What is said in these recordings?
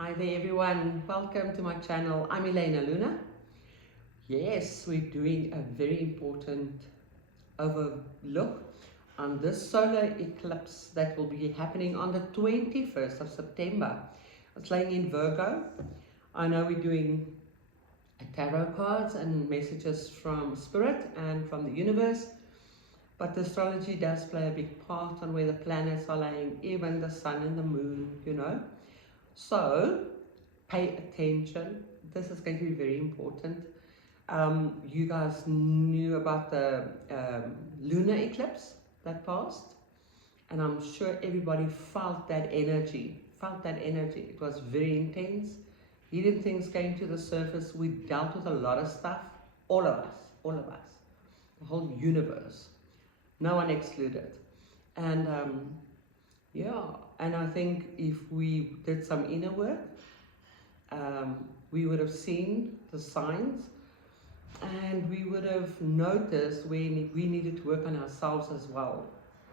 Hi there everyone, welcome to my channel. I'm Elena Luna. Yes, we're doing a very important overlook on this solar eclipse that will be happening on the 21st of September. It's laying in Virgo. I know we're doing tarot cards and messages from spirit and from the universe, but astrology does play a big part on where the planets are laying, even the sun and the moon. So pay attention. This is going to be very important. You guys knew about the lunar eclipse that passed, and I'm sure everybody felt that energy. It was very intense. Hidden things came to the surface. We dealt with a lot of stuff. All of us, the whole universe, no one excluded. And yeah, and I think if we did some inner work, we would have seen the signs, and we would have noticed when we needed to work on ourselves as well.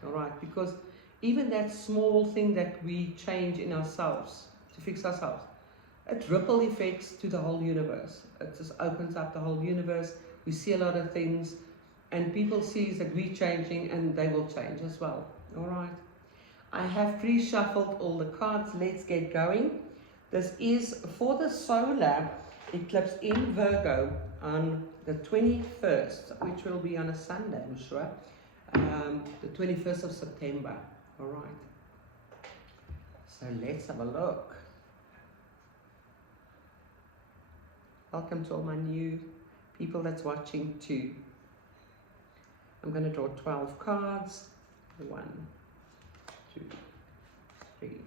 All right, because even that small thing that we change in ourselves to fix ourselves, it ripple effects to the whole universe. It just opens up the whole universe. We see a lot of things, and people see that we're changing, and they will change as well. All right, I have pre-shuffled all the cards. Let's get going. This is for the solar eclipse in Virgo on the 21st, which will be on a Sunday, I'm sure. The 21st of September. All right. So let's have a look. Welcome to all my new people that's watching too. I'm going to draw 12 cards. 1, 2, 3,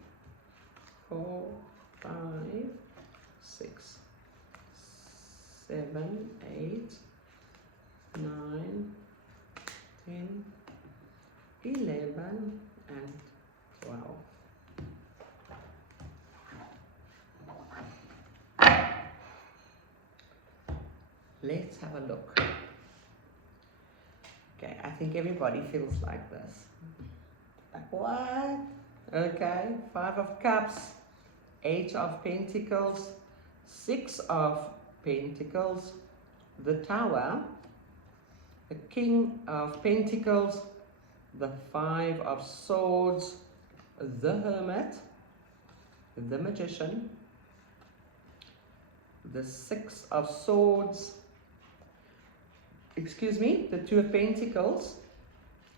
4, 5, 6, 7, 8, 9, 10, 11, and 12. Let's have a look. Okay, I think everybody feels like this. Like what? Okay, 5 of Cups, 8 of Pentacles, 6 of Pentacles, the Tower, the King of Pentacles, the 5 of Swords, the Hermit, the Magician, the 6 of Swords, the 2 of Pentacles,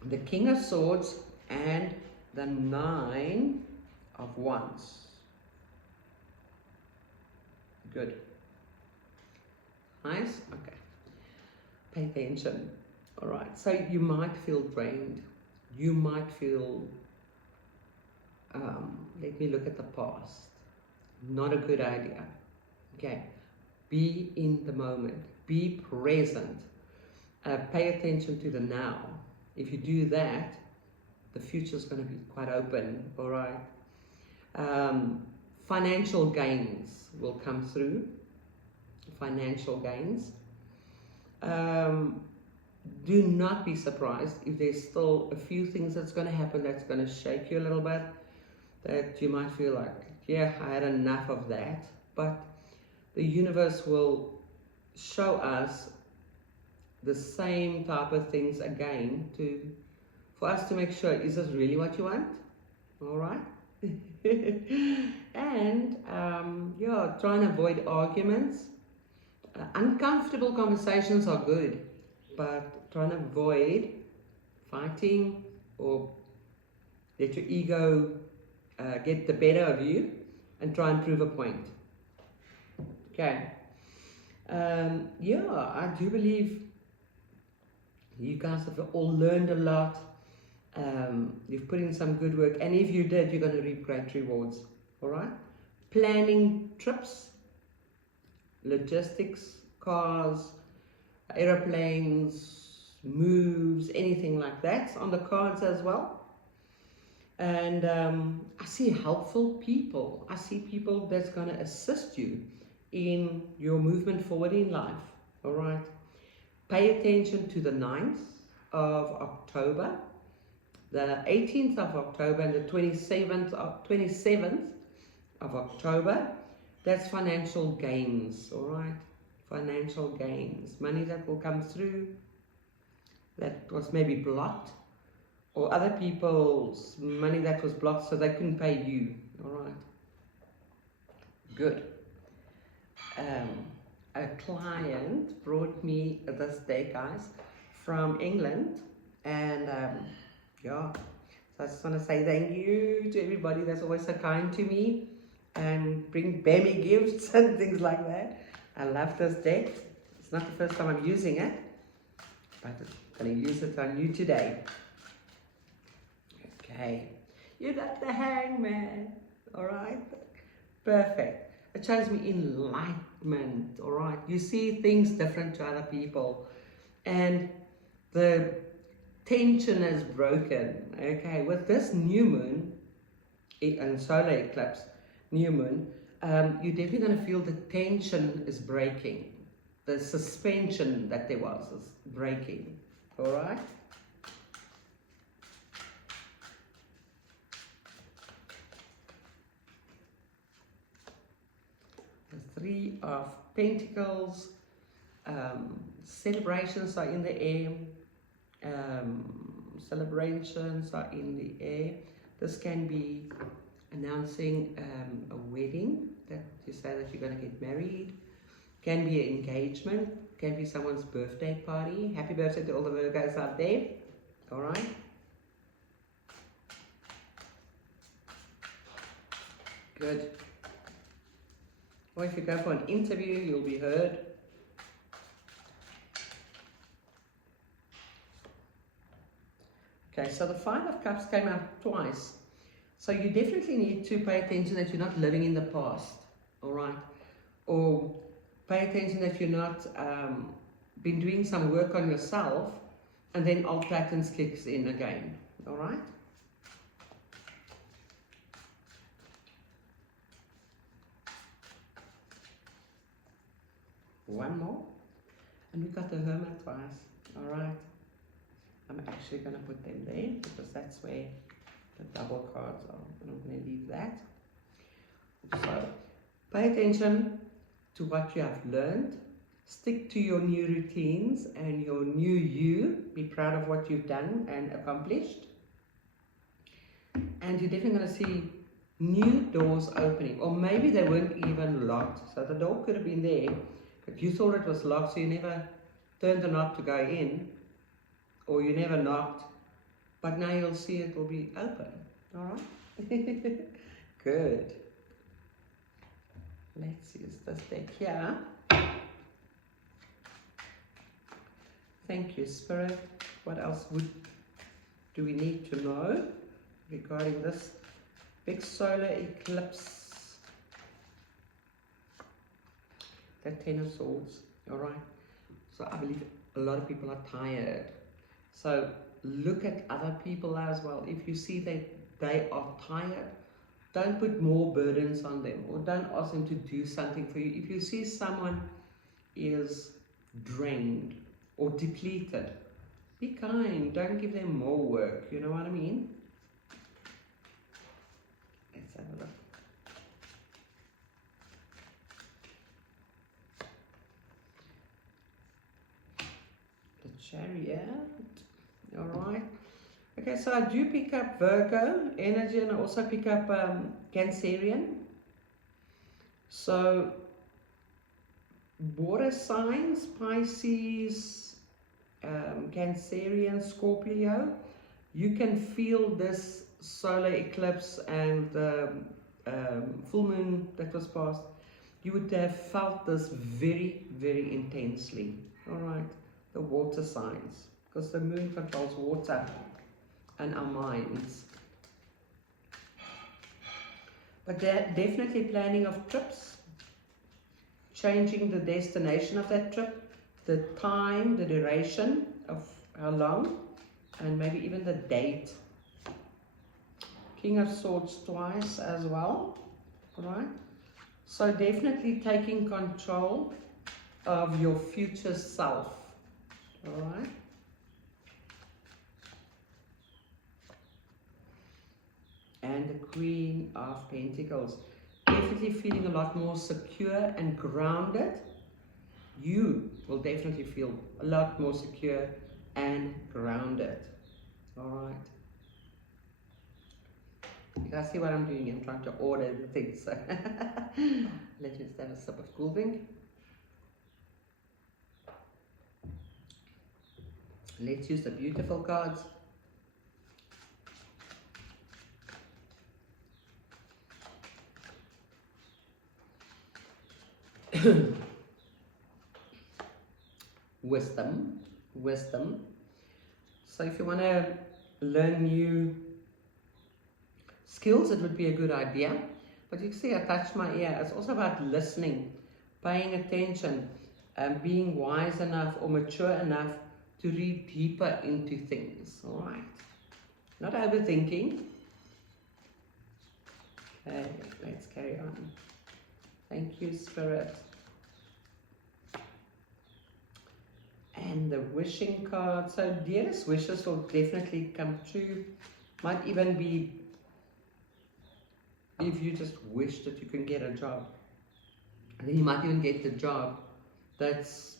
the King of Swords, and the 9 of Wands. Good. Nice? Okay. Pay attention. All right. So you might feel drained. You might feel, let me look at the past. Not a good idea. Okay. Be in the moment. Be present. Pay attention to the now. If you do that, the future is going to be quite open. All right. Financial gains will come through. Financial gains. Do not be surprised if there's still a few things that's going to happen that's going to shake you a little bit, that you might feel like, yeah, I had enough of that. But the universe will show us the same type of things again for us to make sure, is this really what you want? All right. And yeah, try and avoid arguments. Uncomfortable conversations are good, but try and avoid fighting or let your ego get the better of you, and try and prove a point. Okay. Yeah, I do believe you guys have all learned a lot. You've put in some good work, and if you did, you're going to reap great rewards. All right. Planning trips, logistics, cars, aeroplanes, moves, anything like that on the cards as well. And I see helpful people. I see people that's going to assist you in your movement forward in life. All right. Pay attention to the 9th of October, the 18th of October, and the 27th of October. That's financial gains, all right? Financial gains. Money that will come through that was maybe blocked, or other people's money that was blocked so they couldn't pay you, all right? Good. A client brought me this day, guys, from England, and yeah, so I just want to say thank you to everybody that's always so kind to me and bring Bammy gifts and things like that. I love this deck. It's not the first time I'm using it, but I'm going to use it on you today. Okay, you got the Hangman, all right? Perfect. It shows me enlightenment, all right? You see things different to other people, and the tension is broken, okay? With this new moon and solar eclipse, new moon, you're definitely going to feel the tension is breaking. The suspension that there was is breaking, all right? The Three of Pentacles, celebrations are in the air. Celebrations are in the air. This can be announcing a wedding, that you say that you're going to get married. Can be an engagement. Can be someone's birthday party. Happy birthday to all the Virgos out there. All right. Good. Or if you go for an interview, you'll be heard. Okay, so the Five of Cups came out twice. So you definitely need to pay attention that you're not living in the past, all right? Or pay attention that you're not been doing some work on yourself and then old patterns kicks in again, all right? One more. And we got the Hermit twice, all right? I'm actually going to put them there because that's where the double cards are, and I'm going to leave that. So pay attention to what you have learned, stick to your new routines and your new you, be proud of what you've done and accomplished, and you're definitely going to see new doors opening, or maybe they weren't even locked, so the door could have been there but you thought it was locked, so you never turned the knob to go in, or you never knocked, but now you'll see it will be open. All right? Good. Let's use this deck here. Thank you, Spirit. What else do we need to know regarding this big solar eclipse? The Ten of Swords. All right. So I believe a lot of people are tired. So look at other people as well. If you see that they are tired, don't put more burdens on them, or don't ask them to do something for you. If you see someone is drained or depleted, be kind. Don't give them more work. You know what I mean? Let's have a look. The Chariot. All right. Okay, so I do pick up Virgo energy, and I also pick up Cancerian. So water signs, Pisces, Cancerian, Scorpio, you can feel this solar eclipse and full moon that was passed. You would have felt this very, very intensely. All right, the water signs, because the moon controls water and our minds. But they're definitely planning of trips, changing the destination of that trip, the time, the duration of how long, and maybe even the date. King of Swords twice as well, right? So definitely taking control of your future self, all right? And the Queen of Pentacles. definitely feeling a lot more secure and grounded. You will definitely feel a lot more secure and grounded. All right. You guys see what I'm doing? I'm trying to order the things. So let's just have a sip of cool drink. Let's use the beautiful cards. Wisdom. So if you want to learn new skills, it would be a good idea. But you see, I touched my ear. It's also about listening, paying attention, being wise enough or mature enough to read deeper into things. All right. Not overthinking. Okay, let's carry on. Thank you, Spirit. And the wishing card. So dearest wishes will definitely come true. Might even be if you just wish that you can get a job. And then you might even get the job that's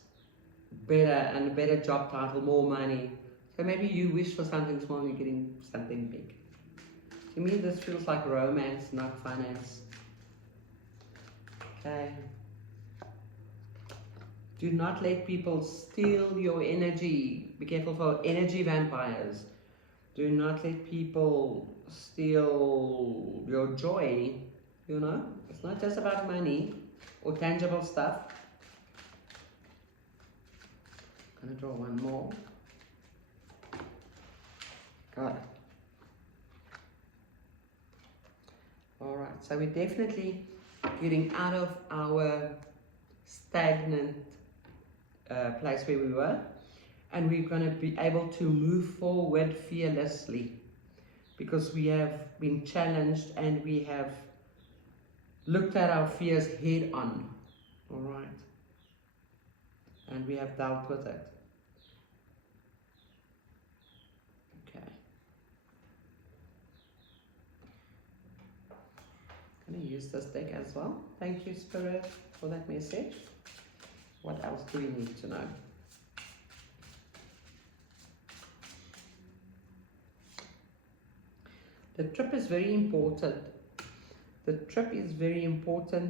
better and a better job title, more money. So maybe you wish for something small and you're getting something big. To me, this feels like romance, not finance. Okay. Do not let people steal your energy. Be careful for energy vampires. Do not let people steal your joy. You know, it's not just about money or tangible stuff. I'm gonna draw one more. Got it. All right, so we're definitely getting out of our stagnant place where we were, and we're going to be able to move forward fearlessly because we have been challenged and we have looked at our fears head on. All right, and we have dealt with it. Okay, I'm going to use this deck as well. Thank you, Spirit, for that message. What else do we need to know? The trip is very important. The trip is very important.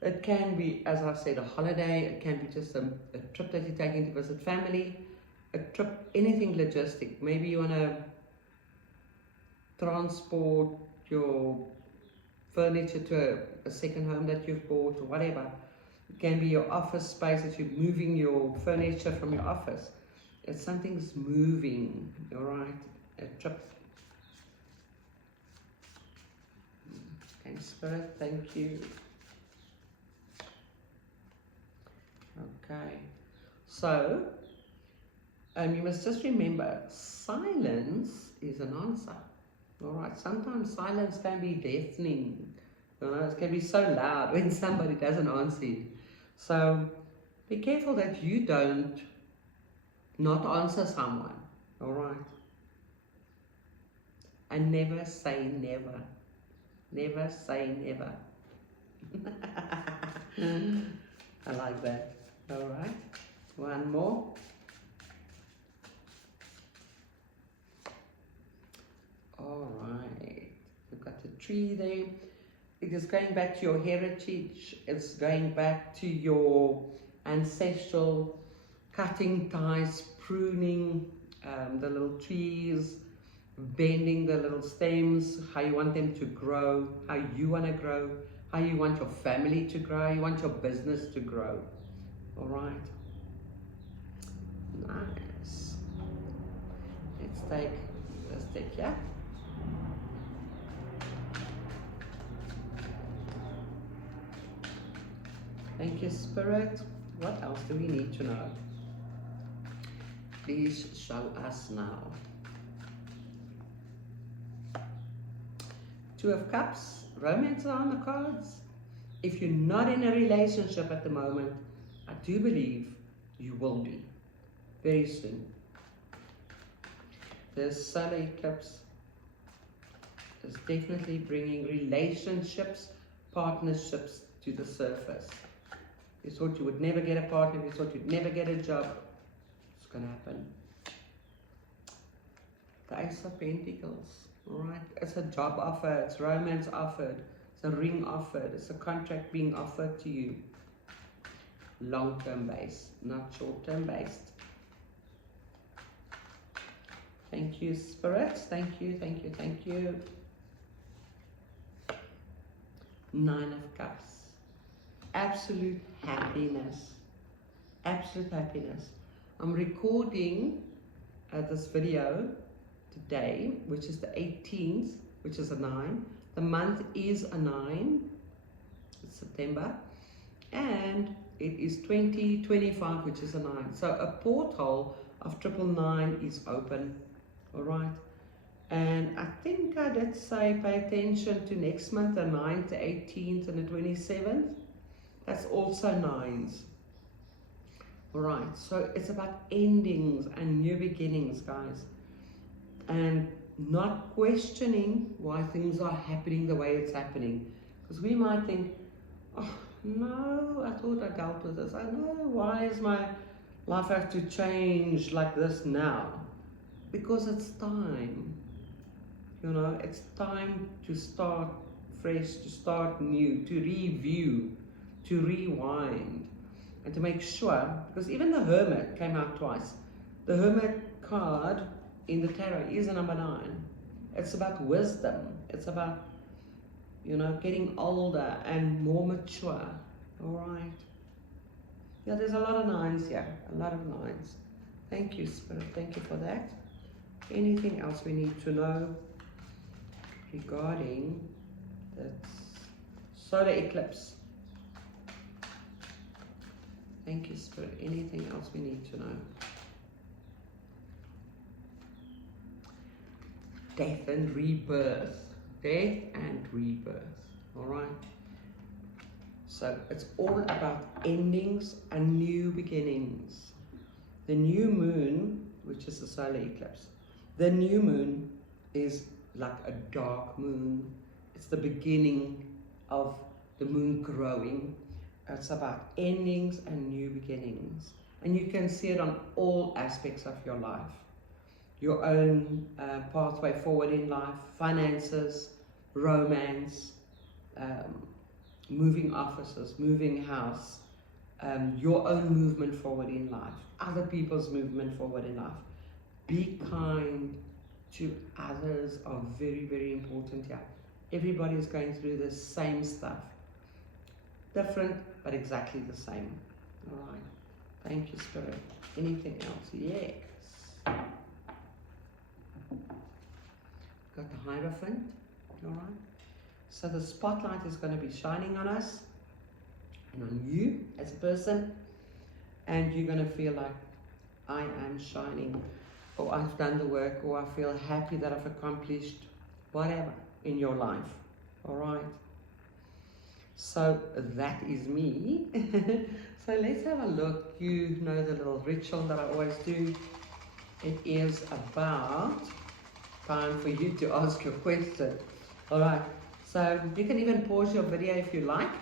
It can be, as I've said, a holiday. It can be just a trip that you're taking to visit family. A trip, anything logistic. Maybe you want to transport your furniture to a second home that you've bought or whatever. It can be your office space that you're moving your furniture from your office. If something's moving, all right, a trip. Okay, Spirit, thank you. Okay, so you must just remember, silence is an answer. All right, sometimes silence can be deafening. You know, it can be so loud when somebody doesn't answer you. So be careful that you don't not answer someone, all right? And never say never. Never say never. I like that. All right, one more. All right, we've got the tree there. It is going back to your heritage. It's going back to your ancestral cutting ties, pruning the little trees, bending the little stems, how you want them to grow, how you want to grow, how you want your family to grow, how you want your business to grow. All right. Nice. Let's take this deck here. Thank you, Spirit. What else do we need to know? Please show us now. Two of Cups, romance on the cards. If you're not in a relationship at the moment, I do believe you will be very soon. The solar eclipse is definitely bringing relationships partnerships to the surface. You thought you would never get a partner, you thought you'd never get a job. It's going to happen. The Ace of Pentacles, alright? It's a job offer, it's romance offered, it's a ring offered, it's a contract being offered to you. Long-term based, not short-term based. Thank you, spirits. Thank you, thank you, thank you. 9 of Cups. Absolute happiness. Absolute happiness. I'm recording this video today, which is the 18th, which is a 9. The month is a 9. It's September. And it is 2025, which is a 9. So a portal of 999 is open. Alright. And I think I did say pay attention to next month, the 9th, the 18th, and the 27th. That's also 9s. Alright, so it's about endings and new beginnings, guys. And not questioning why things are happening the way it's happening. Because we might think, oh, no, I thought I dealt with this. I know, why is my life have to change like this now? Because it's time. You know, it's time to start fresh, to start new, to review, to rewind, and to make sure, because even the Hermit came out twice. The Hermit card in the tarot is a number 9. It's about wisdom. It's about, you know, getting older and more mature. All right. Yeah, there's a lot of 9s here. A lot of 9s. Thank you, Spirit. Thank you for that. Anything else we need to know regarding the solar eclipse? Thank you, Spirit. Anything else we need to know? Death and rebirth. Death and rebirth. All right. So it's all about endings and new beginnings. The new moon, which is the solar eclipse, the new moon is like a dark moon. It's the beginning of the moon growing. It's about endings and new beginnings. And you can see it on all aspects of your life. Your own pathway forward in life, finances, romance, moving offices, moving house, your own movement forward in life, other people's movement forward in life. Be kind to others are very, very important here. Everybody is going through the same stuff. Different, but exactly the same. All right. Thank you, Spirit. Anything else? Yes. Got the Hierophant. All right. So the spotlight is going to be shining on us and on you as a person. And you're going to feel like, I am shining. Or I've done the work. Or I feel happy that I've accomplished whatever in your life. All right. So that is me. So let's have a look. You know the little ritual that I always do. It is about time for you to ask your question. All right. So you can even pause your video if you like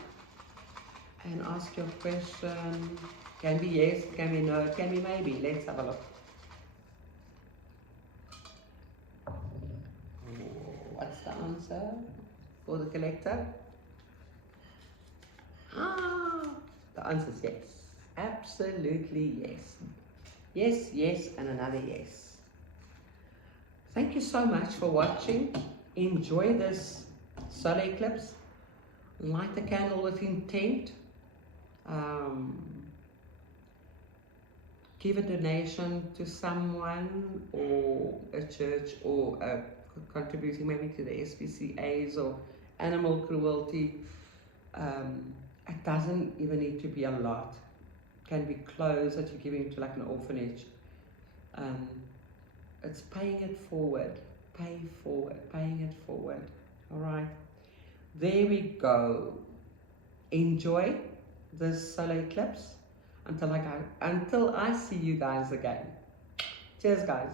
and ask your question. Can be yes, can be no, can be maybe. Let's have a look. What's the answer for the collector? The answer is yes. Absolutely yes. Yes, yes, and another yes. Thank you so much for watching. Enjoy this solar eclipse. Light the candle with intent. Give a donation to someone or a church or contributing maybe to the SPCAs or animal cruelty. It doesn't even need to be a lot. It can be clothes that you're giving to like an orphanage. It's paying it forward. Pay forward. Paying it forward. All right. There we go. Enjoy this solar eclipse until I see you guys again. Cheers, guys.